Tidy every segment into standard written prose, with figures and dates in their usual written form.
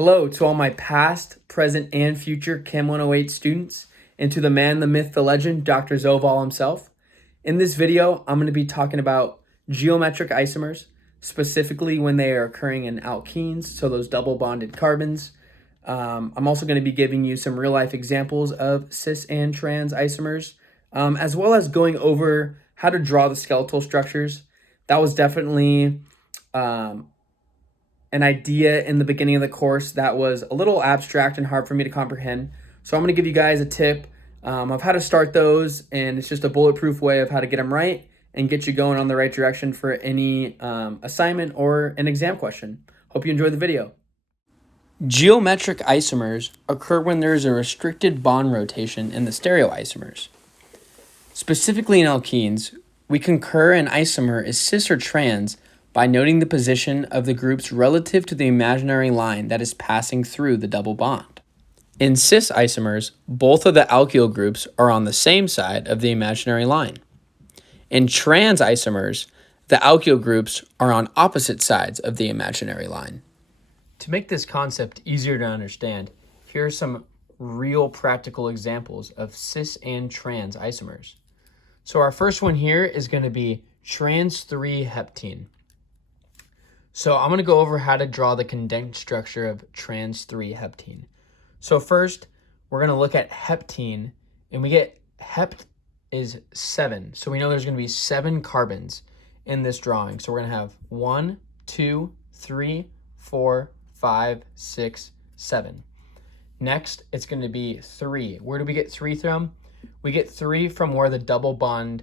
Hello to all my past, present, and future Chem 108 students, and to the man, the myth, the legend, Dr. Zoval himself. In this video, I'm going to be talking about geometric isomers, specifically when they are occurring in alkenes, so those double bonded carbons. I'm also going to be giving you some real-life examples of cis and trans isomers, as well as going over how to draw the skeletal structures. That was definitely an idea in the beginning of the course that was a little abstract and hard for me to comprehend. So I'm going to give you guys a tip of how to start those, and it's just a bulletproof way of how to get them right and get you going on the right direction for any assignment or an exam question. Hope you enjoy the video. Geometric isomers occur when there is a restricted bond rotation in the stereoisomers. Specifically in alkenes, we concur an isomer is cis or trans by noting the position of the groups relative to the imaginary line that is passing through the double bond. In cis isomers, both of the alkyl groups are on the same side of the imaginary line. In trans isomers, the alkyl groups are on opposite sides of the imaginary line. To make this concept easier to understand, here are some real practical examples of cis and trans isomers. So our first one here is going to be trans 3-heptene. So I'm going to go over how to draw the condensed structure of trans 3-heptene. So first, we're going to look at heptene, and we get hept is 7. So we know there's going to be 7 carbons in this drawing. So we're going to have 1, 2, 3, 4, 5, 6, 7. Next, it's going to be 3. Where do we get 3 from? We get 3 from where the double bond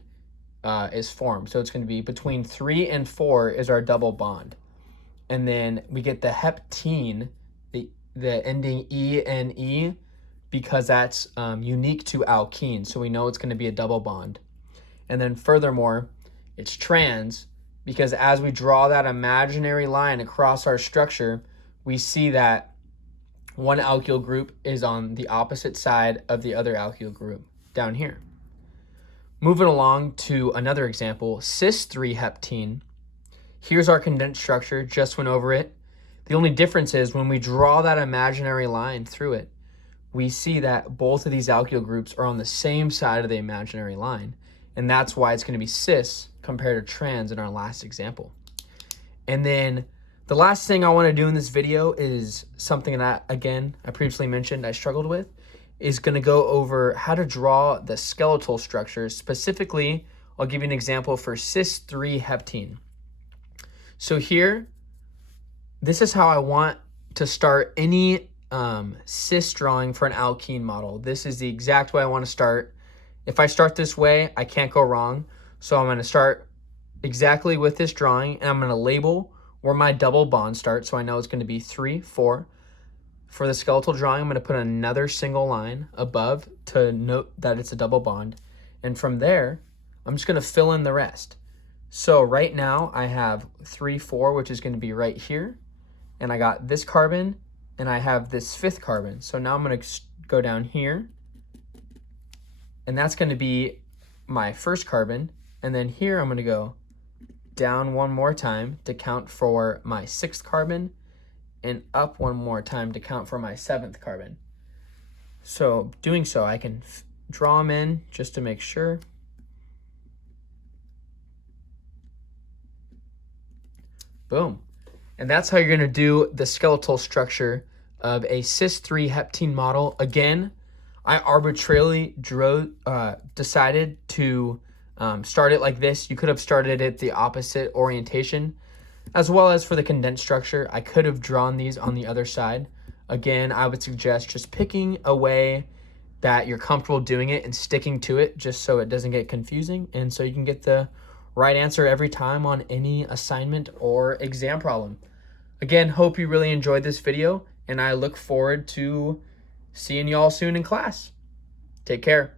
is formed. So it's going to be between 3 and 4 is our double bond. And then we get the heptene, the ending E-N-E, because that's unique to alkene. So we know it's going to be a double bond. And then furthermore, it's trans, because as we draw that imaginary line across our structure, we see that one alkyl group is on the opposite side of the other alkyl group down here. Moving along to another example, cis 3-heptene. Here's our condensed structure, just went over it. The only difference is when we draw that imaginary line through it, we see that both of these alkyl groups are on the same side of the imaginary line. And that's why it's going to be cis compared to trans in our last example. And then the last thing I want to do in this video is something that, again, I previously mentioned I struggled with, is going to go over how to draw the skeletal structures. Specifically, I'll give you an example for cis 3-heptene. So here, this is how I want to start any cis drawing for an alkene model. This is the exact way I want to start. If I start this way, I can't go wrong. So I'm going to start exactly with this drawing, and I'm going to label where my double bond starts. So I know it's going to be 3, 4. For the skeletal drawing, I'm going to put another single line above to note that it's a double bond. And from there, I'm just going to fill in the rest. So right now I have 3, 4, which is going to be right here. And I got this carbon, and I have this 5th carbon. So now I'm going to go down here, and that's going to be my first carbon. And then here I'm going to go down one more time to count for my 6th carbon, and up one more time to count for my 7th carbon. So doing so, I can draw them in just to make sure. Boom. And that's how you're going to do the skeletal structure of a cis 3-heptene model. Again, I arbitrarily decided to start it like this. You could have started it the opposite orientation. As well as for the condensed structure, I could have drawn these on the other side. Again, I would suggest just picking a way that you're comfortable doing it and sticking to it, just so it doesn't get confusing and so you can get the right answer every time on any assignment or exam problem. Again, hope you really enjoyed this video, and I look forward to seeing you all soon in class. Take care.